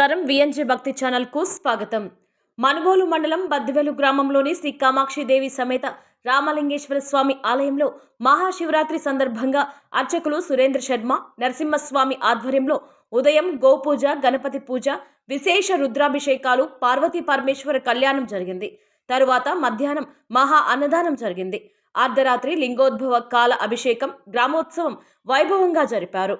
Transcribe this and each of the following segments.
నమస్కారం. విఎన్జే భక్తి ఛానల్కు స్వాగతం. మనుబోలు మండలం బద్దివెలు గ్రామంలోని శ్రీ కామాక్షి దేవి సమేత రామలింగేశ్వర స్వామి ఆలయంలో మహాశివరాత్రి సందర్భంగా అర్చకులు సురేంద్ర శర్మ నరసింహస్వామి ఆధ్వర్యంలో ఉదయం గోపూజ గణపతి పూజ విశేష రుద్రాభిషేకాలు పార్వతీ పరమేశ్వర కళ్యాణం జరిగింది. తరువాత మధ్యాహ్నం మహా అన్నదానం జరిగింది. అర్ధరాత్రి లింగోద్భవ కాల అభిషేకం గ్రామోత్సవం వైభవంగా జరిపారు.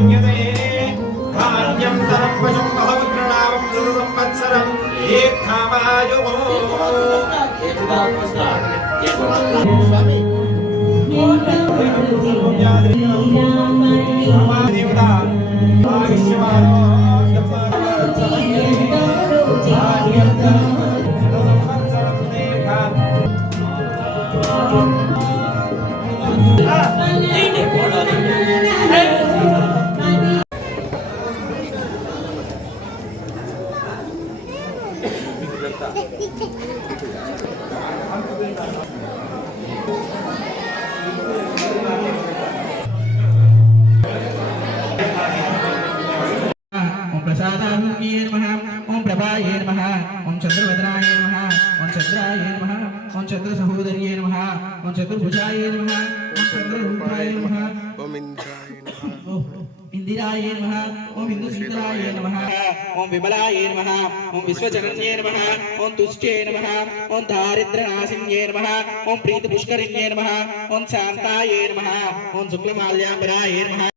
ധന്യതയേ ധാന്യം തരം പശും പദപുത്രണാമം ഋതുസംവത്സരം ദീർഘമായുവോ സ്വാമി ദേവത ആയുഷ്യമാനോ प्रसादाय नमः ओम प्रभाय नमः ओम चंद्रभद्राय नमः ओम चंद्राय नमः ओम चंद्र सहोदर्य नमः ओम चतुर्भुजाय नमः ओम चंद्ररूपाय नमः। ओम इंद्राय नमः। ఇందిరాయ నమః ఓం ఇందుసుందరాయ నమః ఓం విమలాయ నమః ఓం విశ్వజగన్యే నమః ఓం తుష్ట్యే నమః ఓం దారిద్ర్యనాశిన్యే నమః ఓం ప్రీతి పుష్కరిణ్యే నమః ఓం శాంతాయ నమః ఓం శుక్లమాల్యాంబరాయ నమః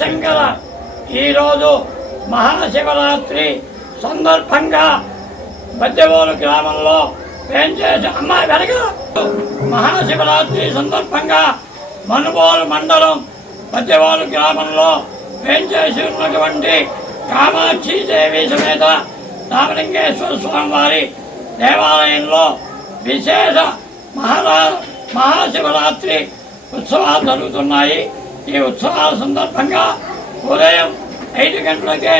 గల ఈరోజు మహాశివరాత్రి సందర్భంగా బద్దెవోలు గ్రామంలో వేంచేసి అమ్మాయి వెనక. మహాశివరాత్రి సందర్భంగా మనుబోలు మండలం బద్దెవోలు గ్రామంలో వేంచేసి ఉన్నటువంటి కామాక్షి దేవి సమేత రామలింగేశ్వర స్వామివారి దేవాలయంలో విశేష మహారా మహాశివరాత్రి ఉత్సవాలు జరుగుతున్నాయి. ఈ ఉత్సవాల సందర్భంగా ఉదయం ఐదు గంటలకే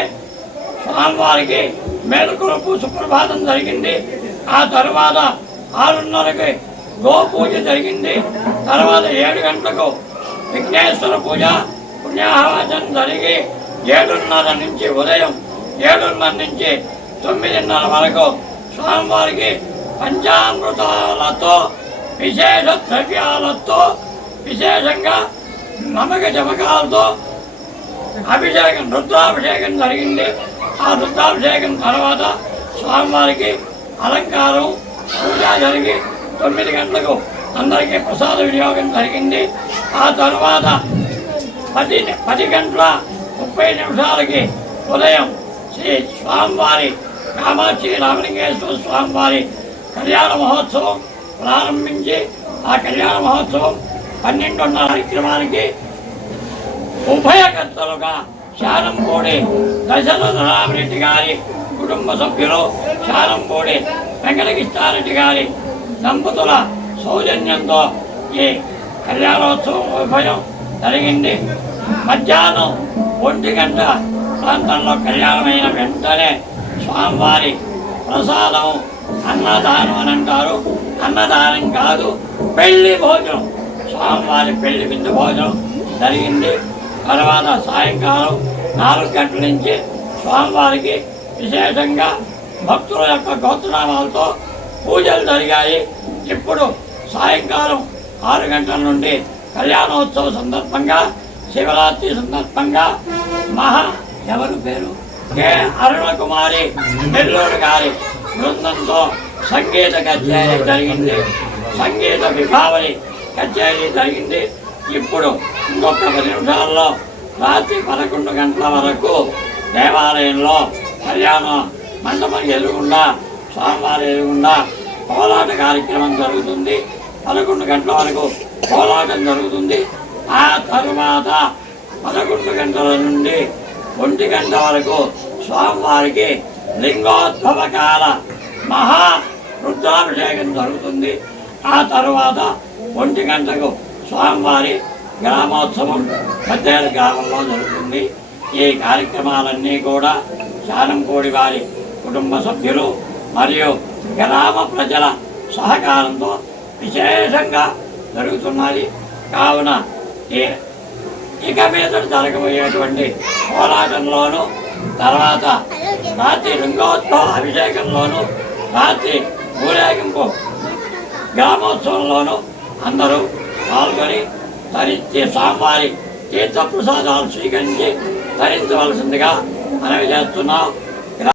స్వామివారికి మేలుకొలుపు సుప్రభాతం జరిగింది. ఆ తరువాత ఆరున్నరకి గోపూజ జరిగింది. తర్వాత ఏడు గంటలకు విఘ్నేశ్వర పూజ పుణ్యాహవాచన జరిగి ఏడున్నర నుంచి ఉదయం ఏడున్నర నుంచి తొమ్మిదిన్నర వరకు స్వామివారికి పంచామృతాలతో విశేష ద్రవ్యాలతో విశేషంగా నమ్మక జమకాలతో అభిషేకం రుద్రాభిషేకం జరిగింది. ఆ రుద్రాభిషేకం తర్వాత స్వామివారికి అలంకారం పూజ జరిగి తొమ్మిది గంటలకు అందరికీ ప్రసాద వినియోగం జరిగింది. ఆ తర్వాత పది పది గంటల ముప్పై నిమిషాలకి ఉదయం శ్రీ స్వామివారి కామాక్షి రామలింగేశ్వర స్వామివారి కళ్యాణ మహోత్సవం ప్రారంభించి ఆ కళ్యాణ మహోత్సవం పన్నెండున్నర కార్యక్రమానికి ఉభయకర్తలుగా శారంపూడి దశరథరామరెడ్డి గారి కుటుంబ సభ్యులు శారంపూడి వెంకటకృష్ణారెడ్డి గారి దంపతుల సౌజన్యంతో ఈ కళ్యాణోత్సవం ఉభయం జరిగింది. మధ్యాహ్నం ఒంటి గంట ప్రాంతంలో కళ్యాణమైన వెంటనే స్వామివారి ప్రసాదం అన్నదానం అని అంటారు. అన్నదానం కాదు పెళ్ళి భోజనం. స్వామివారి పెళ్ళి విందు భోజనం జరిగింది. తర్వాత సాయంకాలం నాలుగు గంటల నుంచి స్వామివారికి విశేషంగా భక్తుల యొక్క గోత్రనామాలతో పూజలు జరిగాయి. ఇప్పుడు సాయంకాలం ఆరు గంటల నుండి కళ్యాణోత్సవ సందర్భంగా శివరాత్రి సందర్భంగా మహా ఎవరు పేరు? కే. అరుణ కుమారి నెల్లూరు గారి బృందంతో సంగీత కచేరీ జరిగింది. సంగీత విభావని కచేరీ జరిగింది. ఇప్పుడు ఇంకొక పది నిమిషాల్లో రాత్రి పదకొండు గంటల వరకు దేవాలయంలో కళ్యాణం మండపం ఎదురుగుండా స్వామివారి ఎదురుగుండా కోలాట కార్యక్రమం జరుగుతుంది. పదకొండు గంటల వరకు కోలాటం జరుగుతుంది. ఆ తరువాత పదకొండు గంటల నుండి ఒంటి గంట వరకు స్వామివారికి లింగోద్భవ కాల మహా రుద్రాభిషేకం జరుగుతుంది. ఆ తరువాత ఒంటి గంటకు స్వామివారి గ్రామోత్సవం పెద్దేరు గ్రామంలో జరుగుతుంది. ఈ కార్యక్రమాలన్నీ కూడా శానంకోడి వారి కుటుంబ సభ్యులు మరియు గ్రామ ప్రజల సహకారంతో విశేషంగా జరుగుతున్నది. కావున ఈ ఇక మీద జరగబోయేటువంటి పోరాటంలోను తర్వాత రాత్రి లింగోత్సవ అభిషేకంలోను రాత్రి ఊరేగింపు గ్రామోత్సవంలోను అందరూ పాల్గొని తరించి స్వామివారి తీర్థ ప్రసాదాలు స్వీకరించి ధరించవలసిందిగా మనవి చేస్తున్నాం.